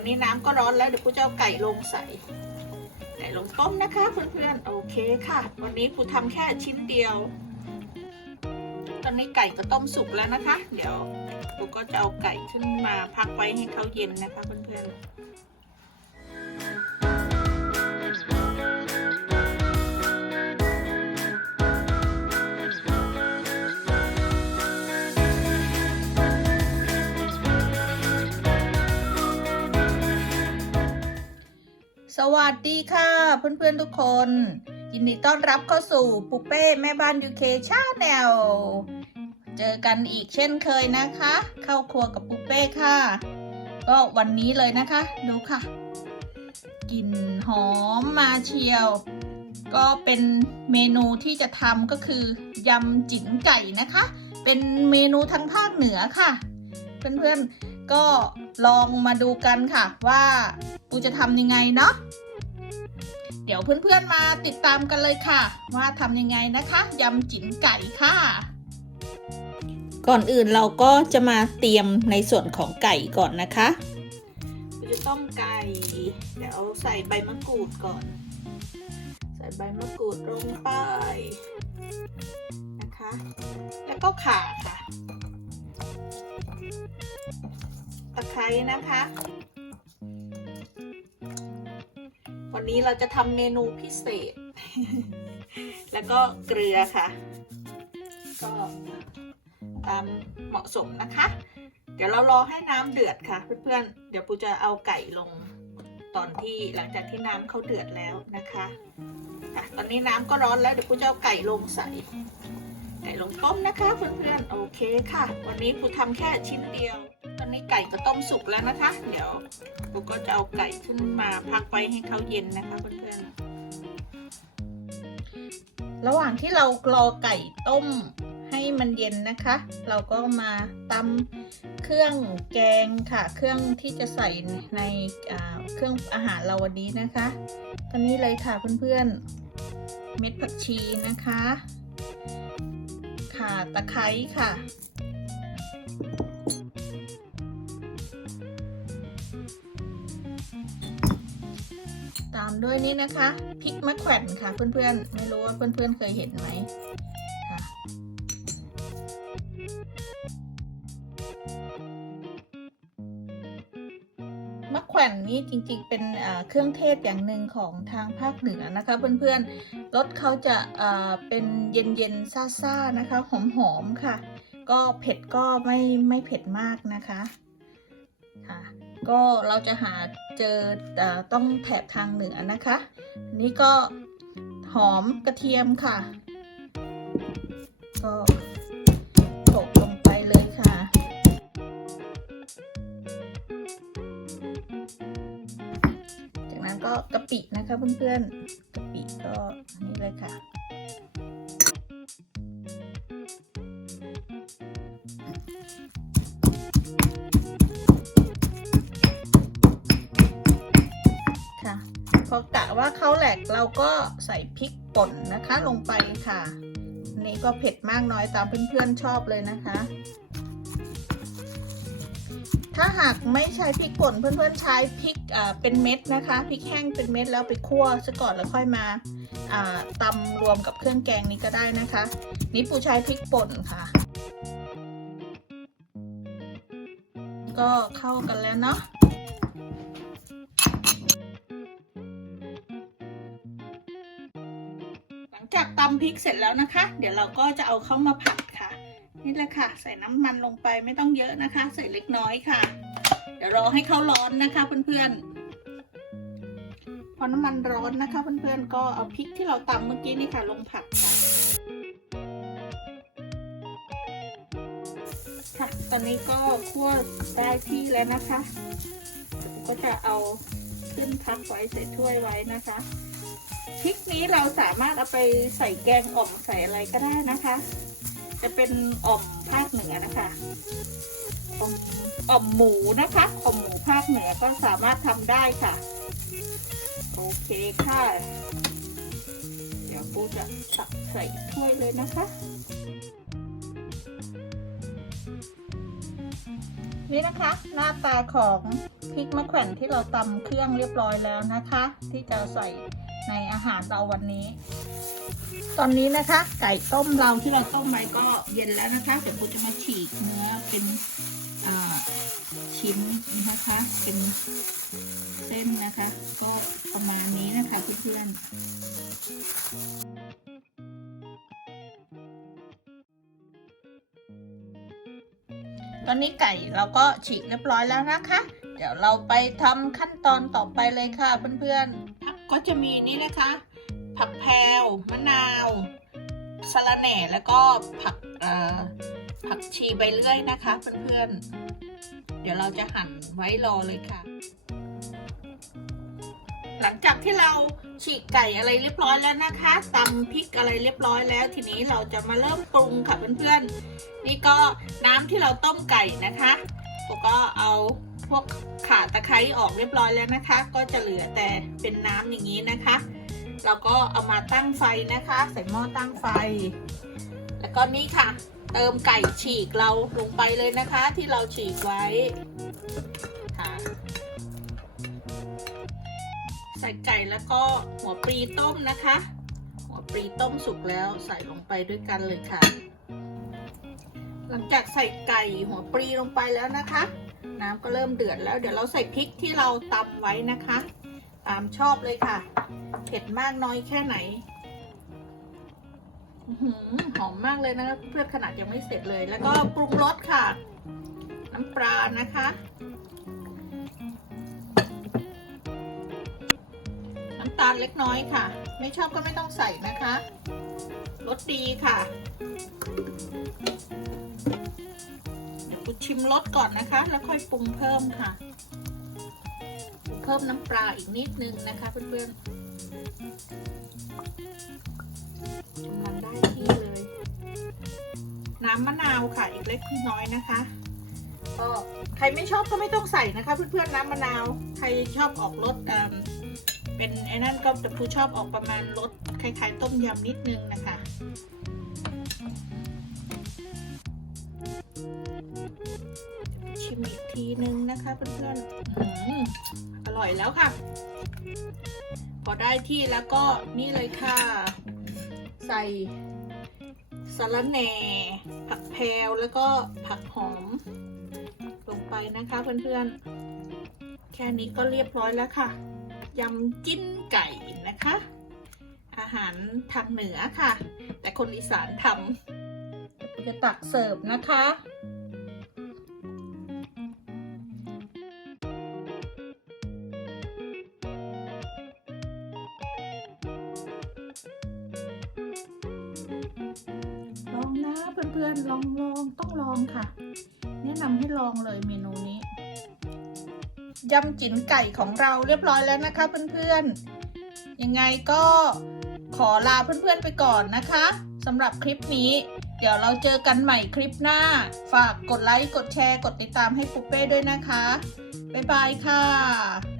อนนี้น้ำก็ร้อนแล้วเดี๋ยวกูจะเอาไก่ลงใส่ไก่ลงต้มนะคะเพื่อนๆโอเคค่ะ วันนี้กูทำแค่ชิ้นเดียว ตอนนี้ไก่ก็ต้มสุกแล้วนะคะ เดี๋ยวกูก็จะเอาไก่ขึ้นมาพักไว้ให้เขาเย็นนะคะเพื่อนๆ สวัสดีค่ะ เพื่อนๆทุกคน ยินดีต้อนรับเข้าสู่ปุเป้แม่บ้านยูเคชาแนลเจอกันอีกเช่นเคยนะคะ เข้าครัวกับปุเป้ค่ะ ก็วันนี้เลยนะคะ ดูค่ะกลิ่นหอมมาเชียว ก็เป็นเมนูที่จะทำก็คือยำจิ๋มไก่นะคะ เป็นเมนูทางภาคเหนือค่ะ เพื่อนๆก็ ลองมาดูกันค่ะว่าปูจะทำยังไงเนาะเดี๋ยวเพื่อนๆมาติดตามกันเลยค่ะ ว่าทำยังไงนะคะยำจิ๋มไก่ค่ะ ก่อนอื่นเราก็จะมาเตรียมในส่วนของไก่ก่อนนะคะปูจะต้มไก่ เดี๋ยวใส่ใบมะกรูดก่อน ใส่ใบมะกรูดลงไปนะคะ แล้วก็ข่าค่ะ ตะไคร้นะคะ วันนี้เราจะทำเมนูพิเศษ แล้วก็เกลือค่ะ ก็ตามเหมาะสมนะคะ เดี๋ยวเรารอให้น้ำเดือดค่ะ เพื่อนๆ เดี๋ยวปูจะเอาไก่ลงตอนที่หลังจากที่น้ำเขาเดือดแล้วนะคะค่ะตอนนี้น้ำก็ร้อนแล้วเดี๋ยวปูจะเอาไก่ลงใส่ไก่ลงต้มนะคะเพื่อนๆ โอเคค่ะ วันนี้ปูทำแค่ชิ้นเดียว ตอนนี้ไก่ก็ต้มสุกแล้วนะคะ เดี๋ยวปูก็จะเอาไก่ขึ้นมาพักไว้ให้เขาเย็นนะคะเพื่อนๆ ระหว่างที่เรารอไก่ต้มให้มันเย็นนะคะ เราก็มาตำเครื่องแกงค่ะ เครื่องที่จะใส่ในเครื่องอาหารเราวันนี้นะคะ ตอนนี้เลยค่ะเพื่อนๆ เม็ดผักชีนะคะ ข่าตะไคร้ค่ะ ด้วยนี่นะคะพริกมะแขวนค่ะ เพื่อนๆ ไม่รู้ว่าเพื่อนๆ เคยเห็นไหมค่ะมะแขวนนี้จริงๆ เป็นเครื่องเทศอย่างหนึ่งของทางภาคเหนือนะคะ เพื่อนๆ รสเขาจะเป็นเย็นๆ ซ่าๆ นะคะ หอมๆ ค่ะ ก็เผ็ดก็ไม่ไม่เผ็ดมากนะคะ ค่ะ ก็เราจะหาเจอต้องแถบทางเหนือนะคะนนี้ก็หอมกระเทียมค่ะ ก็โขลกลงไปเลยค่ะ จากนั้นก็กะปินะคะเพื่อนๆกะปิก็นี่เลยค่ะ พอกะว่าเขาแหลกเราก็ใส่พริกป่นนะคะลงไปค่ะนนี้ก็เผ็ดมากน้อยตามเพื่อนๆชอบเลยนะคะ ถ้าหากไม่ใช้พริกป่นเพื่อนๆใช้พริกอ่าเป็นเม็ดนะคะพริกแห้งเป็นเม็ดแล้วไปคั่วซะก่อนแล้วค่อยมาอ่าตำรวมกับเครื่องแกงนี้ก็ได้นะคะ นี่ปูใช้พริกป่นค่ะ ก็เข้ากันแล้วเนาะ จากตำพริกเสร็จแล้วนะคะ เดี๋ยวเราก็จะเอาเข้ามาผัดค่ะ นี่เลยค่ะ ใส่น้ำมันลงไปไม่ต้องเยอะนะคะ ใส่เล็กน้อยค่ะ เดี๋ยวรอให้เขาร้อนนะคะเพื่อนๆ พอน้ำมันร้อนนะคะ เพื่อนๆ ก็เอาพริกที่เราตำเมื่อกี้นี่ค่ะ ลงผัดค่ะค่ะ ตอนนี้ก็คั่วได้ที่แล้วนะคะ ก็จะเอาขึ้นพักไว้ใส่ถ้วยไว้นะคะ พริกนี้เราสามารถเอาไปใส่แกงอ่อมใส่อะไรก็ได้นะคะ จะเป็นอ่อมภาคเหนือนะคะอ่อมอ่อมหมูนะคะอ่อมหมูภาคเหนือก็สามารถทำได้ค่ะ โอเคค่ะ เดี๋ยวปูจะตักใส่ถ้วยเลยนะคะ นี่นะคะ หน้าตาของพริกมะแขวนที่เราตำเครื่องเรียบร้อยแล้วนะคะ ที่จะใส่ ในอาหารเราวันนี้ ตอนนี้นะคะ ไก่ต้มเราที่เราต้มไว้ก็เย็นแล้วนะคะ เดี๋ยวปูจะมาฉีกเนื้อเป็นชิ้นนะคะ เป็นเส้นนะคะ ก็ประมาณนี้นะคะเพื่อนๆตอนนี้ไก่เราก็ฉีกเรียบร้อยแล้วนะคะ เดี๋ยวเราไปทำขั้นตอนต่อไปเลยค่ะเพื่อนๆ ก็จะมีนี่นะคะ ผักแพรวมะนาวสะระแหน่แล้วก็ผักผักชีใบเลื่อยนะคะเพื่อนๆ เดี๋ยวเราจะหั่นไว้รอเลยค่ะ หลังจากที่เราฉีกไก่อะไรเรียบร้อยแล้วนะคะตำพริกอะไรเรียบร้อยแล้ว ทีนี้เราจะมาเริ่มปรุงค่ะเพื่อนๆ นี่ก็น้ำที่เราต้มไก่นะคะ ผมก็เอาพวกข่าตะไคร้ออกเรียบร้อยแล้วนะคะ ก็จะเหลือแต่เป็นน้ำอย่างนี้นะคะ เราก็เอามาตั้งไฟนะคะ ใส่หม้อตั้งไฟ แล้วก็นี่ค่ะ เติมไก่ฉีกเราลงไปเลยนะคะ ที่เราฉีกไว้ค่ะใส่ไก่แล้วก็หัวปลีต้มนะคะ หัวปลีต้มสุกแล้วใส่ลงไปด้วยกันเลยค่ะ หลังจากใส่ไก่หัวปลีลงไปแล้วนะคะ น้ำก็เริ่มเดือดแล้ว เดี๋ยวเราใส่พริกที่เราตำไว้นะคะ ตามชอบเลยค่ะ เผ็ดมากน้อยแค่ไหนหือหอมมากเลยนะคะเพื่อนขนาดยังไม่เสร็จเลย แล้วก็ปรุงรสค่ะ น้ำปลานะคะน้ำตาลเล็กน้อยค่ะ ไม่ชอบก็ไม่ต้องใส่นะคะรสดีค่ะ ชิมรสก่อนนะคะ แล้วค่อยปรุงเพิ่มค่ะ เพิ่มน้ำปลาอีกนิดนึงนะคะเพื่อนๆกำลังได้ที่เลย น้ำมะนาวค่ะ อีกเล็กน้อยนะคะก็ใครไม่ชอบก็ไม่ต้องใส่นะคะ เพื่อนๆน้ำมะนาวใครชอบออกรสเอิ่มเป็นไอ้นั่นก็จะผู้ชอบออกประมาณรสคล้ายๆ ต้มยำนิดนึงนะคะ ชิมอีกทีนึงนะคะเพื่อนๆอื้อหืออร่อยแล้วค่ะ พอได้ที่แล้วก็นี่เลยค่ะ ใส่สะระแหน่ผักแพรวแล้วก็ผักหอม ลงไปนะคะเพื่อนๆ แค่นี้ก็เรียบร้อยแล้วค่ะยำจิ้นไก่นะคะ อาหารทางเหนือค่ะ แต่คนอีสานทำจะตักเสิร์ฟนะคะ ลองนะเพื่อนๆลองลองต้องลองค่ะ แนะนำให้ลองเลยเมนูนี้ยำจิ๋นไก่ของเราเรียบร้อยแล้วนะคะเพื่อนๆ ยังไงก็ขอลาเพื่อนๆไปก่อนนะคะสำหรับคลิปนี้ เดี๋ยวเราเจอกันใหม่คลิปหน้า ฝากกดไลค์ กดแชร์ กดติดตามให้ปุเป้ด้วยนะคะ บ๊ายบายค่ะ